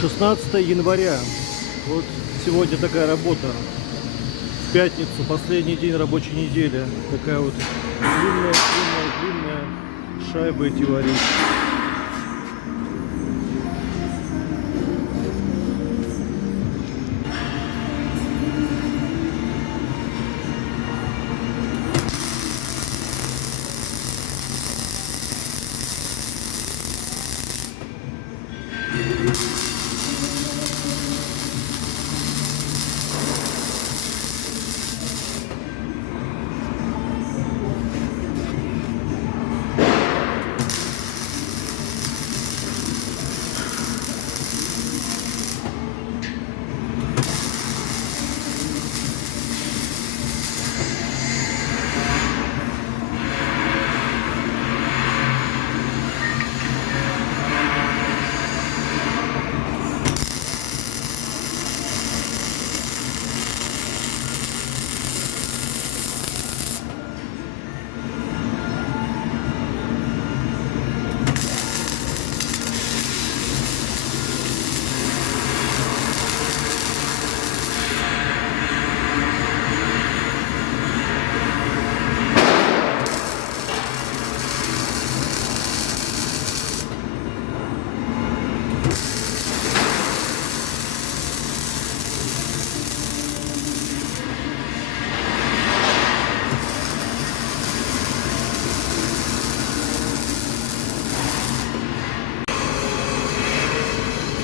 16 января. Вот сегодня такая работа. В пятницу, последний день рабочей недели. Такая вот длинная шайба эти варить.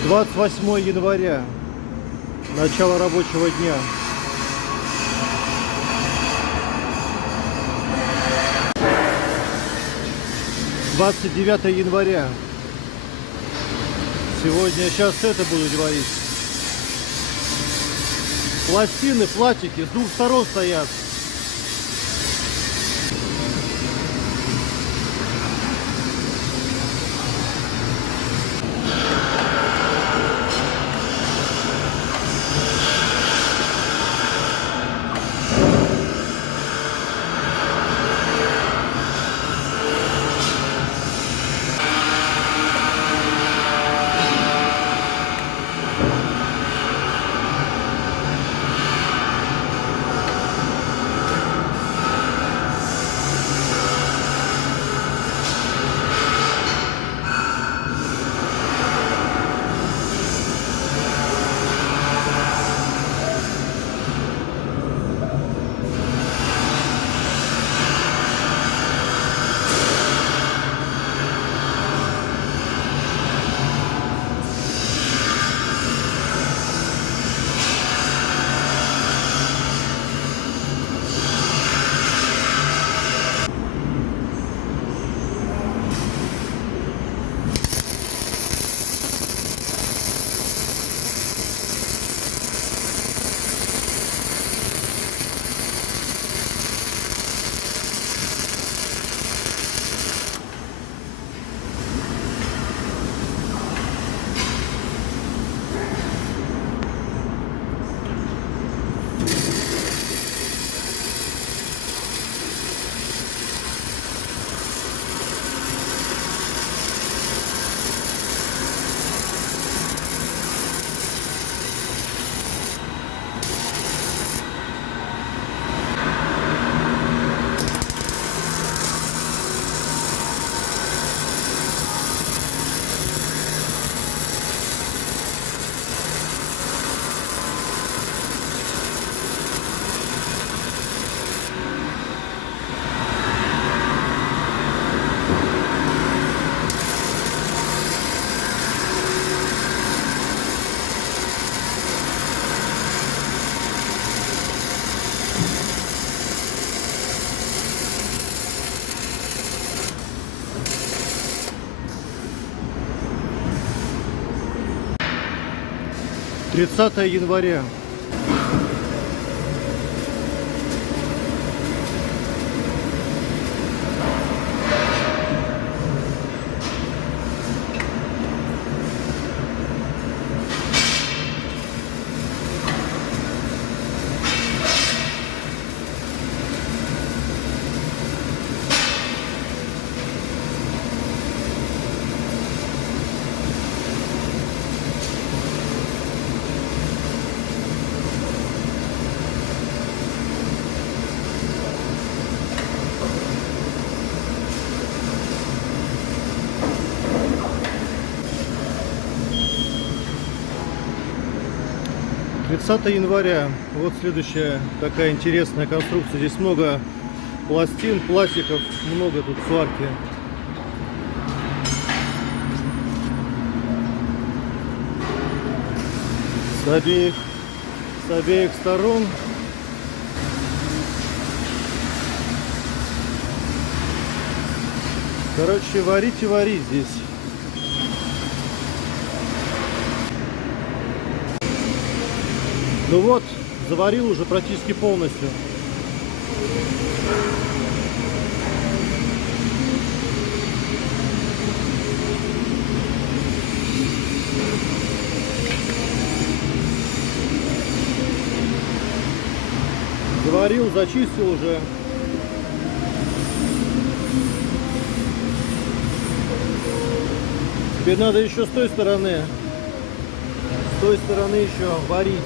— 28 января, начало рабочего дня. — 29 января. Сегодня сейчас это буду говорить. Пластины, платики с двух сторон стоят. — 30 января. 30 января. Вот следующая такая интересная конструкция. Здесь много пластин, пластиков, много тут сварки. С обеих сторон. Короче, варить и варить здесь. Ну вот, заварил уже практически полностью. Заварил, зачистил уже. Теперь надо еще с той стороны еще варить.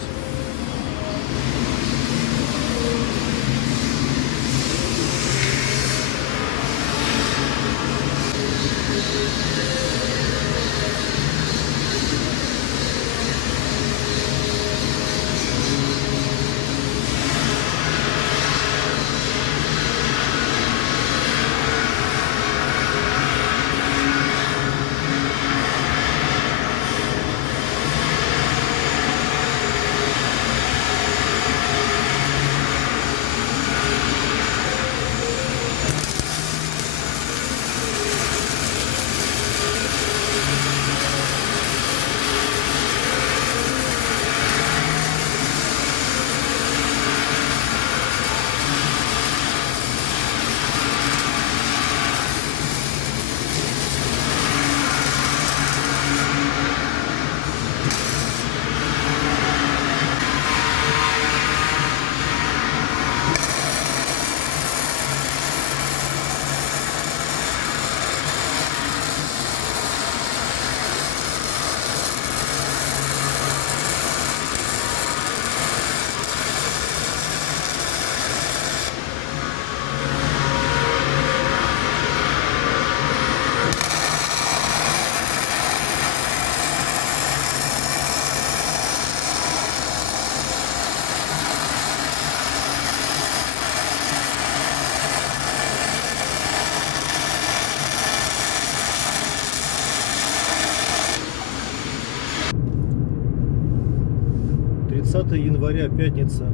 Января, пятница.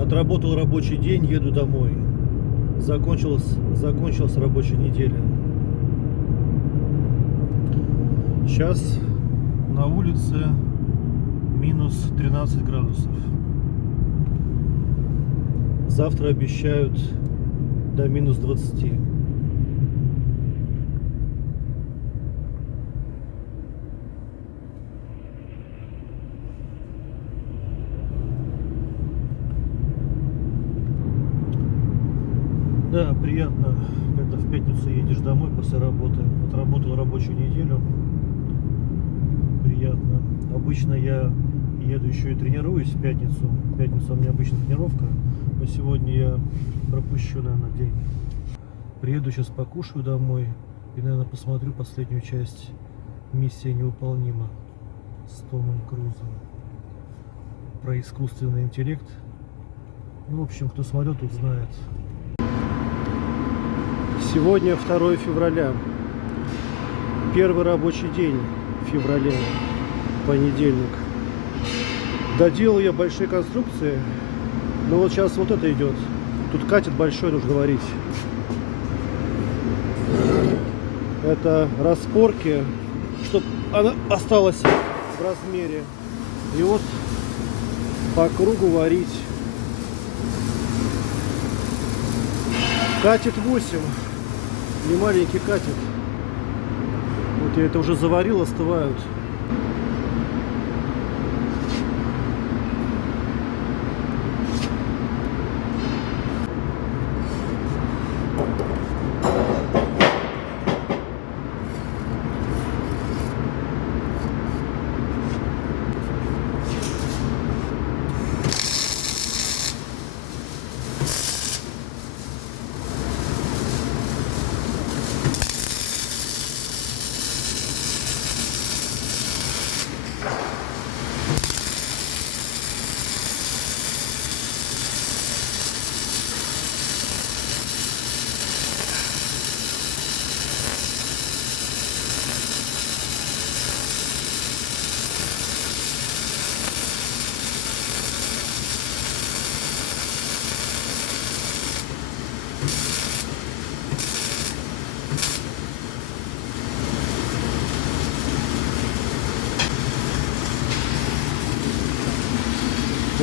Отработал рабочий день, еду домой. Закончилась рабочая неделя. Сейчас на улице минус 13 градусов. Завтра обещают до минус 20. Да, приятно, когда в пятницу едешь домой после работы. Отработал рабочую неделю. Приятно. Обычно я еду еще и тренируюсь в пятницу. В пятницу у меня обычно тренировка. Но сегодня я пропущу, наверное, день. Приеду сейчас, покушаю домой. И, наверное, посмотрю последнюю часть «Миссия невыполнима» с Томом Крузом. Про искусственный интеллект. Ну, в общем, кто смотрел, тот знает. Сегодня 2 февраля, первый рабочий день в феврале, понедельник. Доделал я большие конструкции, но вот сейчас вот это идет. Тут катет большой, нужно варить. Это распорки, чтобы она осталась в размере. И вот по кругу варить. Катет 8. Не маленький катет. Вот я это уже заварил, остывают.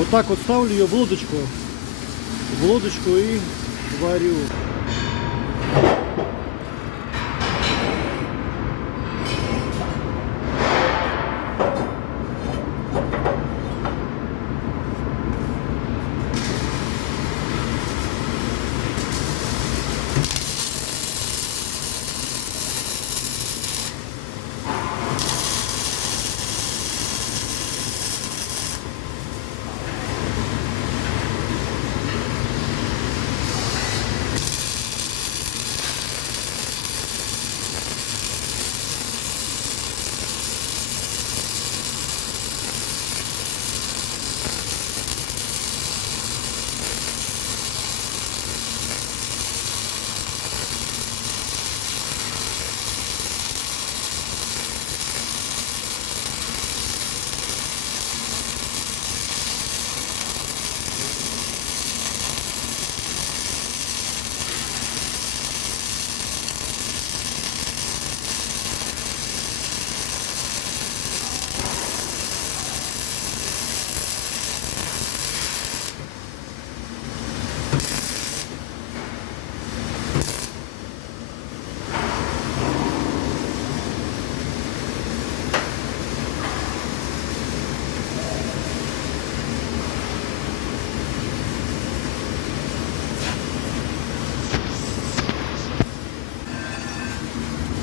Вот так вот ставлю ее в лодочку и варю.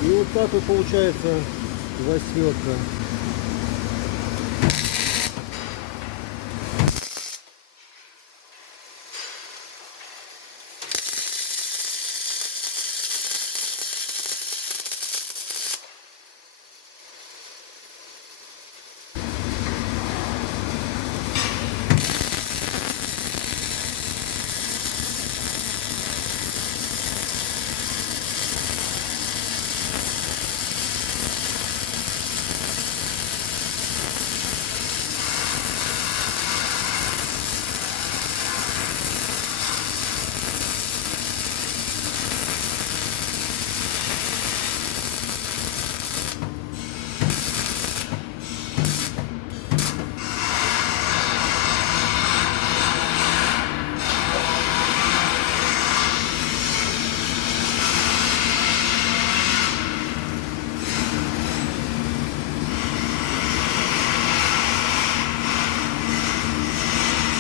И вот так вот получается восьмерка.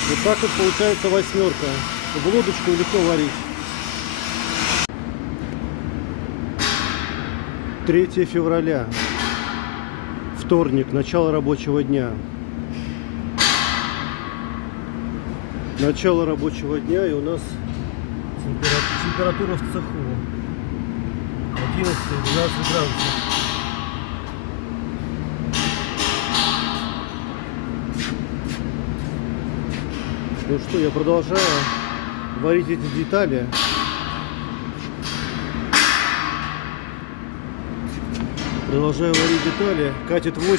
Вот так вот получается восьмерка. В лодочку легко варить. 3 февраля. Вторник. Начало рабочего дня. Начало рабочего дня, и у нас температура в цеху 11-12 градусов. Ну что, я продолжаю варить эти детали. Продолжаю варить детали. Катет 8.